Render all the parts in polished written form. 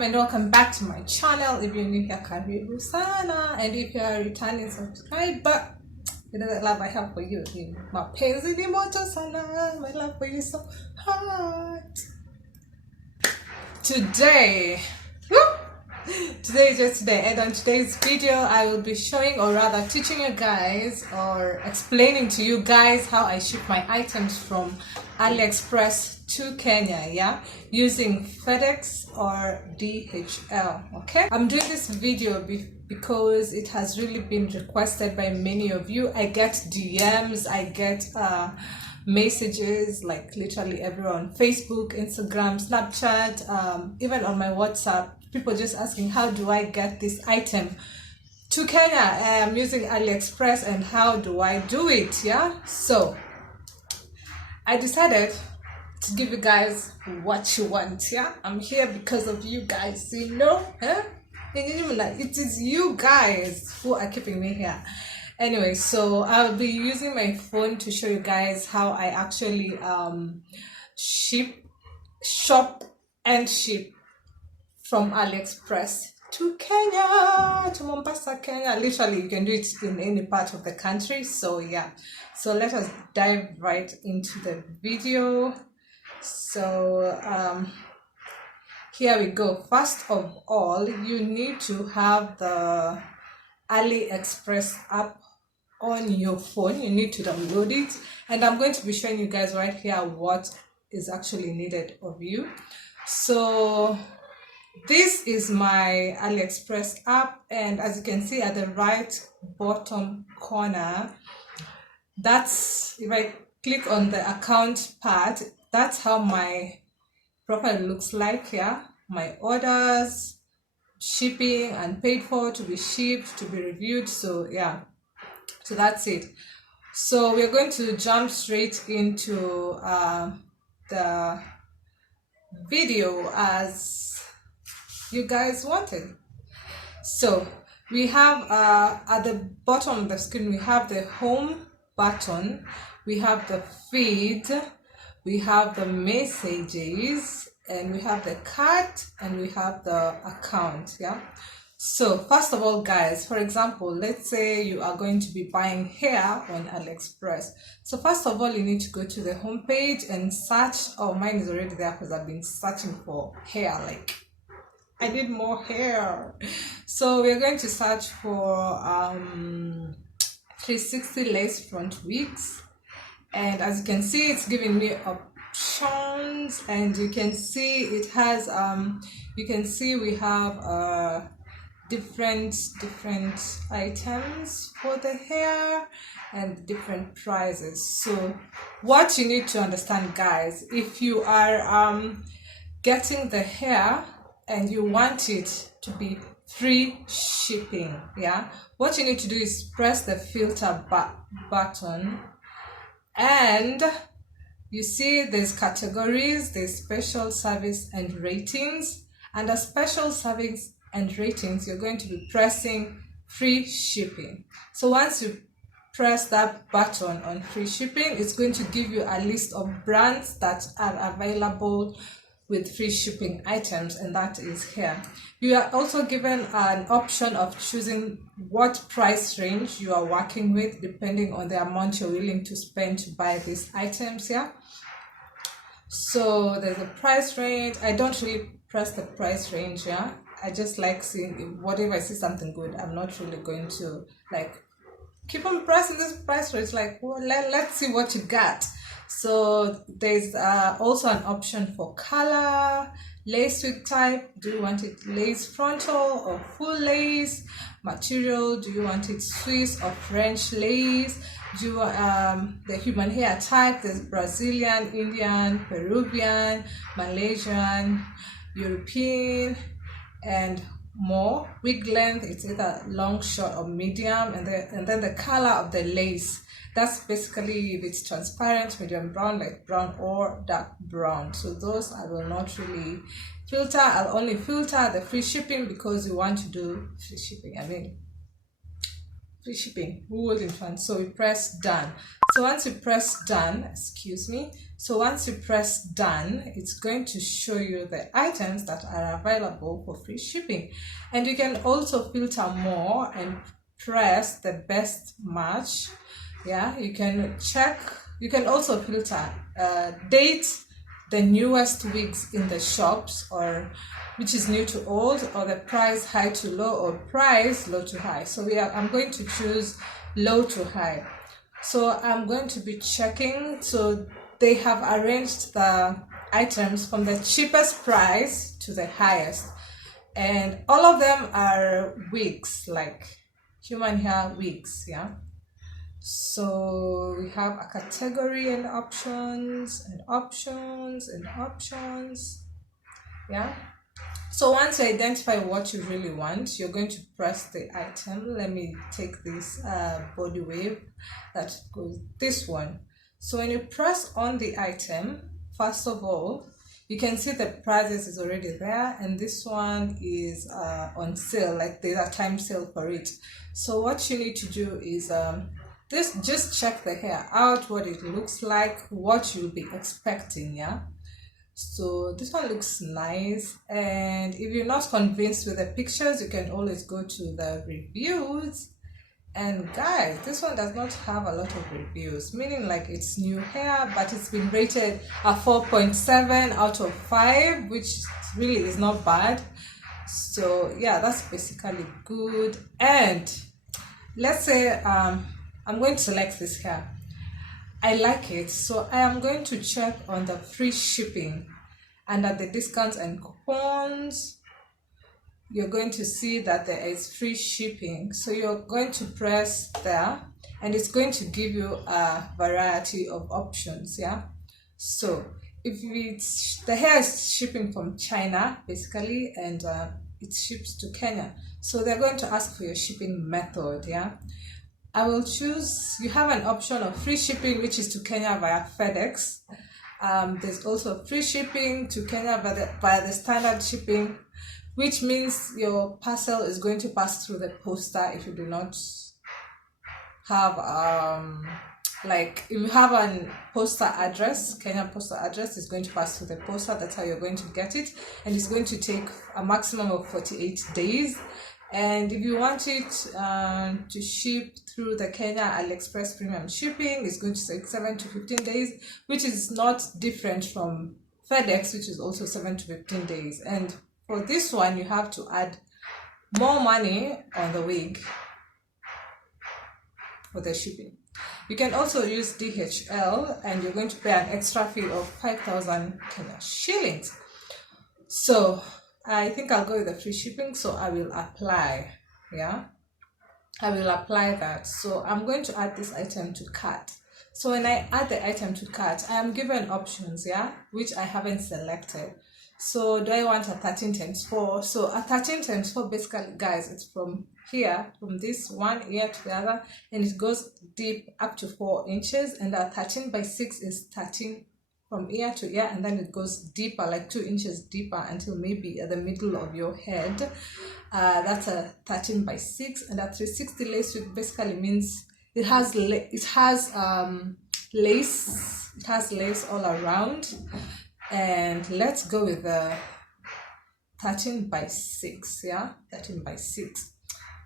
welcome and welcome back to my channel. If you're new here, karibu sana, and if you are a returning subscriber, you know the love I have for you. Mapenzi ni moto sana, my love for you so hot. Today is just today, and on today's video I will be showing, or rather teaching you guys or explaining to you guys how I ship my items from Aliexpress to Kenya, using FedEx or DHL. Okay, I'm doing this video because it has really been requested by many of you. I get DMs, I get messages, like literally everywhere, on Facebook, Instagram, Snapchat, even on my WhatsApp. People just asking, how do I get this item to Kenya? I'm using AliExpress, and how do I do it? Yeah, so I decided to give you guys what you want. Yeah, I'm here because of you guys, you know, huh? It is you guys who are keeping me here. Anyway, so I'll be using my phone to show you guys how I actually shop and ship from AliExpress to Kenya, to Mombasa, Kenya. Literally, you can do it in any part of the country. So yeah, so let us dive right into the video. So here we go. First of all, you need to have the AliExpress app on your phone. You need to download it, and I'm going to be showing you guys right here what is actually needed of you. So this is my AliExpress app, and as you can see at the right bottom corner, that's, if I click on the account part, that's how my profile looks like here. My orders, shipping and paid for, to be shipped, to be reviewed. So yeah, so that's it. So we're going to jump straight into the video as you guys wanted. So we have at the bottom of the screen, we have the home button, we have the feed, we have the messages, and we have the cart, and we have the account. Yeah, so first of all, guys, for example, let's say you are going to be buying hair on AliExpress. So first of all, you need to go to the home page and search. Oh, mine is already there because I've been searching for hair, like I need more hair. So we're going to search for 360 lace front wigs, and as you can see, it's giving me options, and you can see it has you can see we have different items for the hair and different prices. So what you need to understand, guys, if you are getting the hair and you want it to be free shipping, yeah, what you need to do is press the filter button, and you see there's categories, there's special service and ratings. Under special service and ratings, you're going to be pressing free shipping. So once you press that button on free shipping, it's going to give you a list of brands that are available with free shipping items, and that is here. You are also given an option of choosing what price range you are working with, depending on the amount you're willing to spend to buy these items here. So there's a price range. I don't really press the price range, yeah. I just like seeing whatever I see something good, I'm not really going to like keep on pressing this price range. Like, well, let's see what you got. So there's also an option for color, lace wig type. Do you want it lace frontal or full lace? Material, do you want it Swiss or French lace? Do you the human hair type? There's Brazilian, Indian, Peruvian, Malaysian, European, and more. Wig length, it's either long, short, or medium, and then the color of the lace. That's basically if it's transparent, medium brown, light brown, or dark brown. So those I will not really filter. I'll only filter the free shipping because we want to do free shipping. I mean, free shipping, we wouldn't want. So we press done. So once you press done, excuse me, so once you press done, it's going to show you the items that are available for free shipping. And you can also filter more and press the best match. Yeah, you can check, you can also filter date, the newest wigs in the shops, or which is new to old, or the price high to low, or price low to high. So I'm going to choose low to high. So I'm going to be checking. So they have arranged the items from the cheapest price to the highest, and all of them are wigs, like human hair wigs. Yeah, so we have a category and options and options and options. Yeah, so once you identify what you really want, you're going to press the item. Let me take this body wave that goes this one. So when you press on the item, first of all, you can see the prices is already there, and this one is on sale, like there's a time sale for it. So what you need to do is just check the hair out, what it looks like, what you'll be expecting. Yeah, so this one looks nice, and if you're not convinced with the pictures, you can always go to the reviews. And guys, this one does not have a lot of reviews, meaning like it's new hair, but it's been rated a 4.7 out of 5, which really is not bad. So yeah, that's basically good. And let's say I'm going to select this hair, I like it, so I am going to check on the free shipping. Under the discounts and coupons, you're going to see that there is free shipping. So you're going to press there, and it's going to give you a variety of options. Yeah, so if it's the hair is shipping from China basically, and it ships to Kenya, so they're going to ask for your shipping method. Yeah, I will choose, you have an option of free shipping, which is to Kenya via FedEx. There's also free shipping to Kenya via the standard shipping, which means your parcel is going to pass through the poster. If you do not have like if you have an postal address, Kenya postal address is going to pass through the poster. That's how you're going to get it, and it's going to take a maximum of 48 days. And if you want it to ship through the Kenya Aliexpress premium shipping, it's going to take 7 to 15 days, which is not different from FedEx, which is also 7 to 15 days. And for this one, you have to add more money on the wig for the shipping. You can also use DHL, and you're going to pay an extra fee of 5,000 Kenya shillings. So I think I'll go with the free shipping, so I will apply. Yeah, I will apply that. So I'm going to add this item to cart. So when I add the item to cart, I am given options, yeah, which I haven't selected. So do I want a 13 times 4? So a 13 times 4 basically, guys, it's from here, from this one ear to the other, and it goes deep up to 4 inches. And a 13 by 6 is 13 from ear to ear, and then it goes deeper, like 2 inches deeper, until maybe at the middle of your head. That's a 13 by 6. And a 360 lace wig basically means it has lace all around. And let's go with the 13 by 6. Yeah, 13 by 6.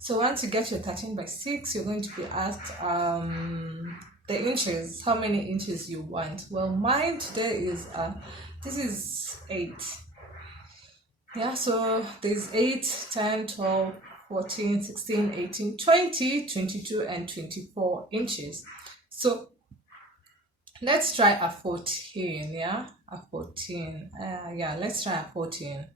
So once you get your 13 by 6, you're going to be asked the inches, how many inches you want. Well, mine today is this is 8. Yeah, so there's 8, 10, 12, 14, 16, 18, 20, 22, and 24 inches. So let's try a 14. Yeah, a 14. Yeah, let's try a 14.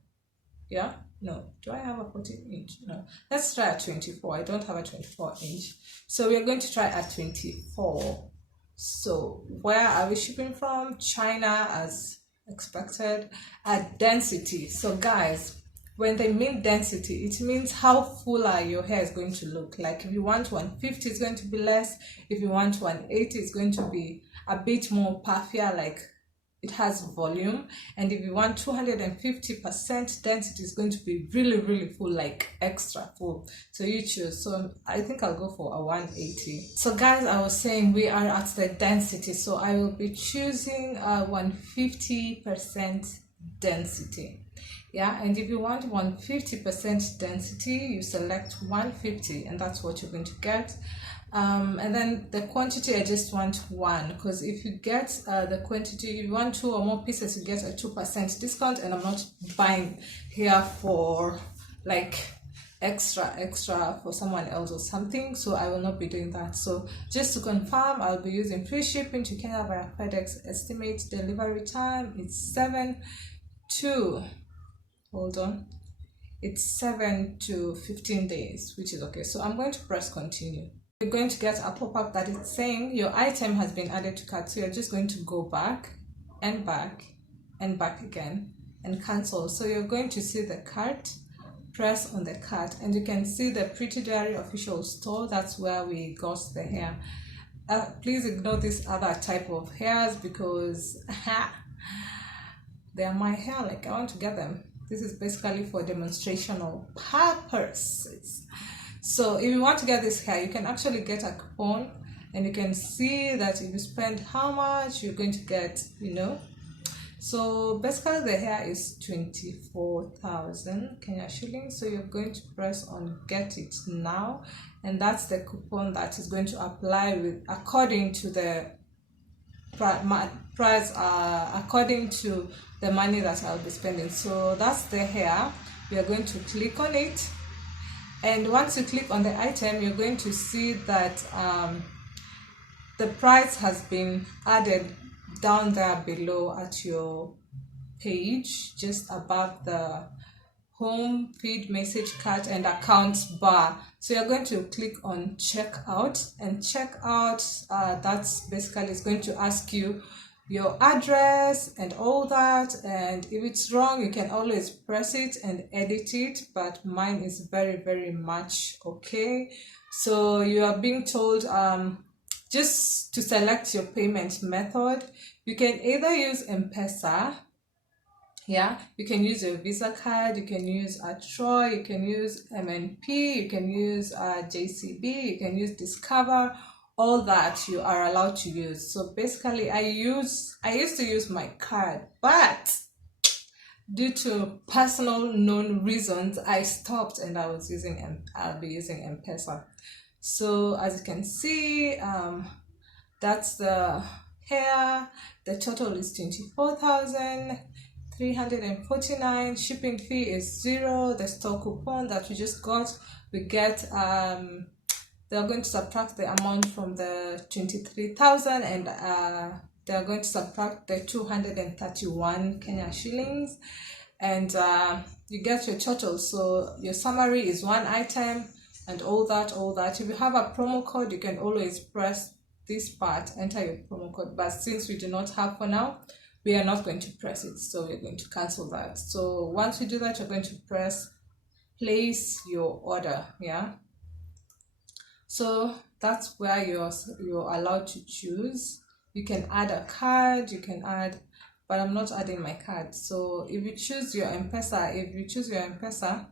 Yeah, no, do I have a 14 inch? No, let's try a 24. I don't have a 24 inch. So we're going to try a 24. So where are we shipping from? China, as expected. Density. So guys, when they mean density, it means how fuller your hair is going to look. Like if you want 150, it's going to be less. If you want 180, it's going to be a bit more puffier, like it has volume, and if you want 250% density, it's going to be really, really full, like extra full. So you choose. So I think I'll go for a 180. So guys, I was saying we are at the density, so I will be choosing a 150% density. Yeah, and if you want 150% density, you select 150, and that's what you're going to get. And then the quantity, I just want one, because if you get the quantity, you want 2 or more pieces, you get a 2% discount, and I'm not buying here for like extra for someone else or something, so I will not be doing that. So just to confirm, I'll be using free shipping to Kenya via FedEx. Estimate delivery time, it's 7 to, hold on, it's 7 to 15 days, which is okay. So I'm going to press continue. You're going to get a pop-up that is saying your item has been added to cart. So you're just going to go back and back and back again and cancel. So you're going to see the cart, press on the cart, and you can see the Pretty Diary official store. That's where we got the hair. Please ignore this other type of hairs because they are my hair, like I want to get them. This is basically for demonstrational purposes. So if you want to get this hair, you can actually get a coupon, and you can see that if you spend how much you're going to get, you know. So basically the hair is 24,000 Kenya shillings. So you're going to press on get it now, and that's the coupon that is going to apply with according to the price, according to the money that I'll be spending. So that's the hair. We are going to click on it, and once you click on the item, you're going to see that the price has been added down there below at your page, just above the home, feed, message, cart, and account bar. So you're going to click on checkout, and checkout, that's basically, it's going to ask you your address and all that, and if it's wrong, you can always press it and edit it, but mine is very, very much okay. So you are being told just to select your payment method. You can either use M-Pesa, yeah, you can use a Visa card, you can use a Troy, you can use MNP, you can use JCB, you can use Discover. All that you are allowed to use. So basically I used to use my card, but due to personal known reasons I stopped, and I'll be using M-Pesa. So as you can see, that's the hair. The total is 24,349. Shipping fee is 0. The store coupon that we just got, we get they're going to subtract the amount from the 23,000, and they're going to subtract the 231 Kenya shillings, and you get your total. So your summary is one item, and all that. If you have a promo code, you can always press this part, enter your promo code, but since we do not have for now, we are not going to press it, so we're going to cancel that. So once we do that, you're going to press place your order. Yeah, so that's where you're allowed to choose. You can add a card, you can add, but I'm not adding my card. So if you choose your M-Pesa,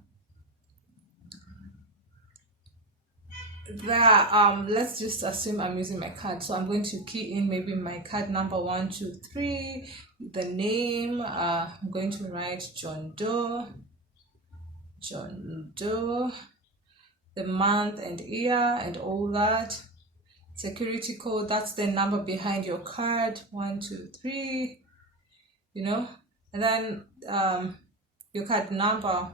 there, let's just assume I'm using my card. So I'm going to key in maybe my card number 123, the name, I'm going to write John Doe, the month and year and all that. Security code, that's the number behind your card, 123, you know, and then your card number.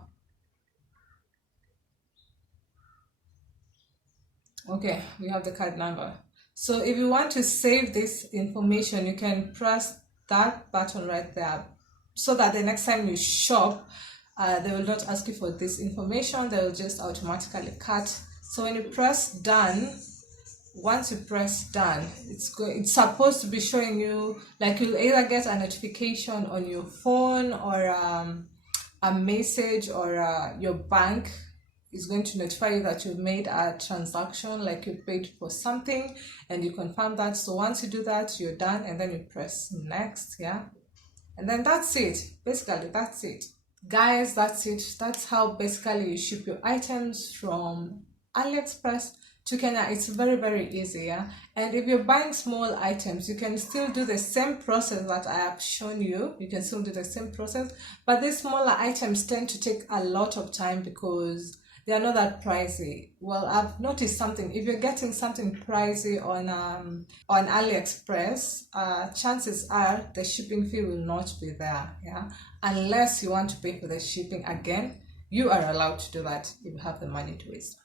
Okay, we have the card number. So if you want to save this information, you can press that button right there, so that the next time you shop, they will not ask you for this information. They will just automatically cut. So when you press done, once you press done, it's supposed to be showing you, like, you'll either get a notification on your phone, or a message, or your bank is going to notify you that you made a transaction, like you paid for something, and you confirm that. So once you do that, you're done, and then you press next. Yeah, And then that's it. Basically, that's it. Guys, that's it. That's how basically you ship your items from AliExpress to Kenya. It's very easy, yeah. And if you're buying small items, you can still do the same process that I have shown you. You can still do the same process, but these smaller items tend to take a lot of time because they are not that pricey. Well, I've noticed something. If you're getting something pricey on AliExpress, chances are the shipping fee will not be there. Yeah, unless you want to pay for the shipping again, you are allowed to do that if you have the money to waste.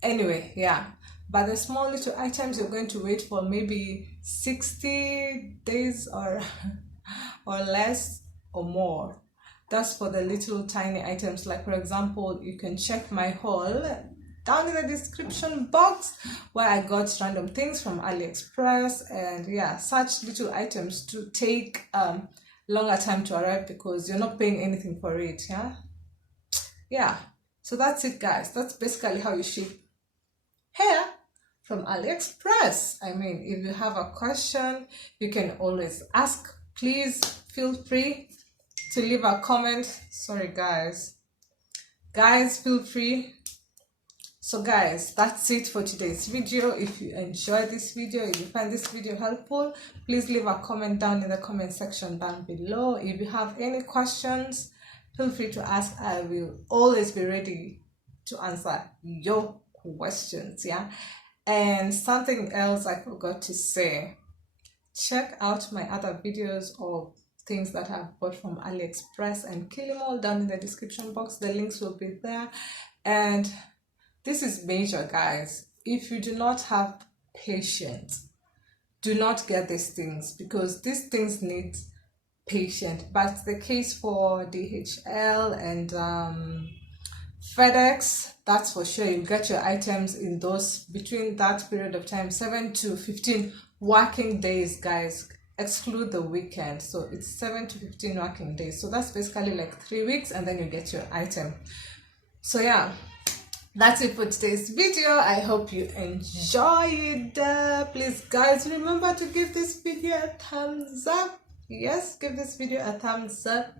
Anyway, yeah. But the small little items you're going to wait for maybe 60 days or or less or more. That's for the little tiny items. Like for example, you can check my haul down in the description box where I got random things from AliExpress, and yeah, such little items to take longer time to arrive because you're not paying anything for it. Yeah, so that's it, guys. That's basically how you ship hair from AliExpress. I mean, if you have a question, you can always ask. Please feel free to leave a comment. Sorry, guys, feel free. So guys, that's it for today's video. If you enjoyed this video, if you find this video helpful, please leave a comment down in the comment section down below. If you have any questions, feel free to ask. I will always be ready to answer your questions. Yeah, and something else I forgot to say, check out my other videos of things that I've bought from AliExpress and KILIMALL down in the description box. The links will be there. And this is major, guys. If you do not have patience, do not get these things because these things need patience. But the case for DHL and FedEx, that's for sure. You get your items in those between that period of time, 7 to 15 working days, guys. Exclude the weekend, so it's 7 to 15 working days. So that's basically like 3 weeks, and then you get your item. So yeah, that's it for today's video. I hope you enjoyed. Please, guys, remember to give this video a thumbs up. Yes, give this video a thumbs up.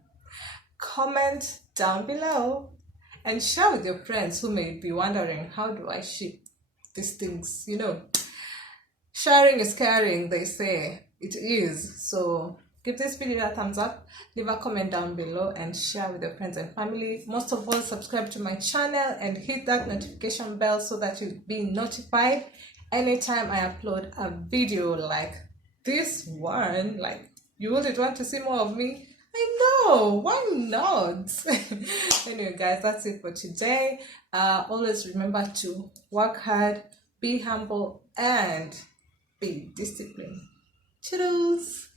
Comment down below and share with your friends who may be wondering, how do I ship these things? You know, sharing is caring, they say. It is. So give this video a thumbs up, leave a comment down below, and share with your friends and family. Most of all, subscribe to my channel and hit that notification bell so that you'll be notified anytime I upload a video like this one. Like, you wouldn't want to see more of me? I know, why not? Anyway, guys, that's it for today. Always remember to work hard, be humble, and be disciplined. Toodles!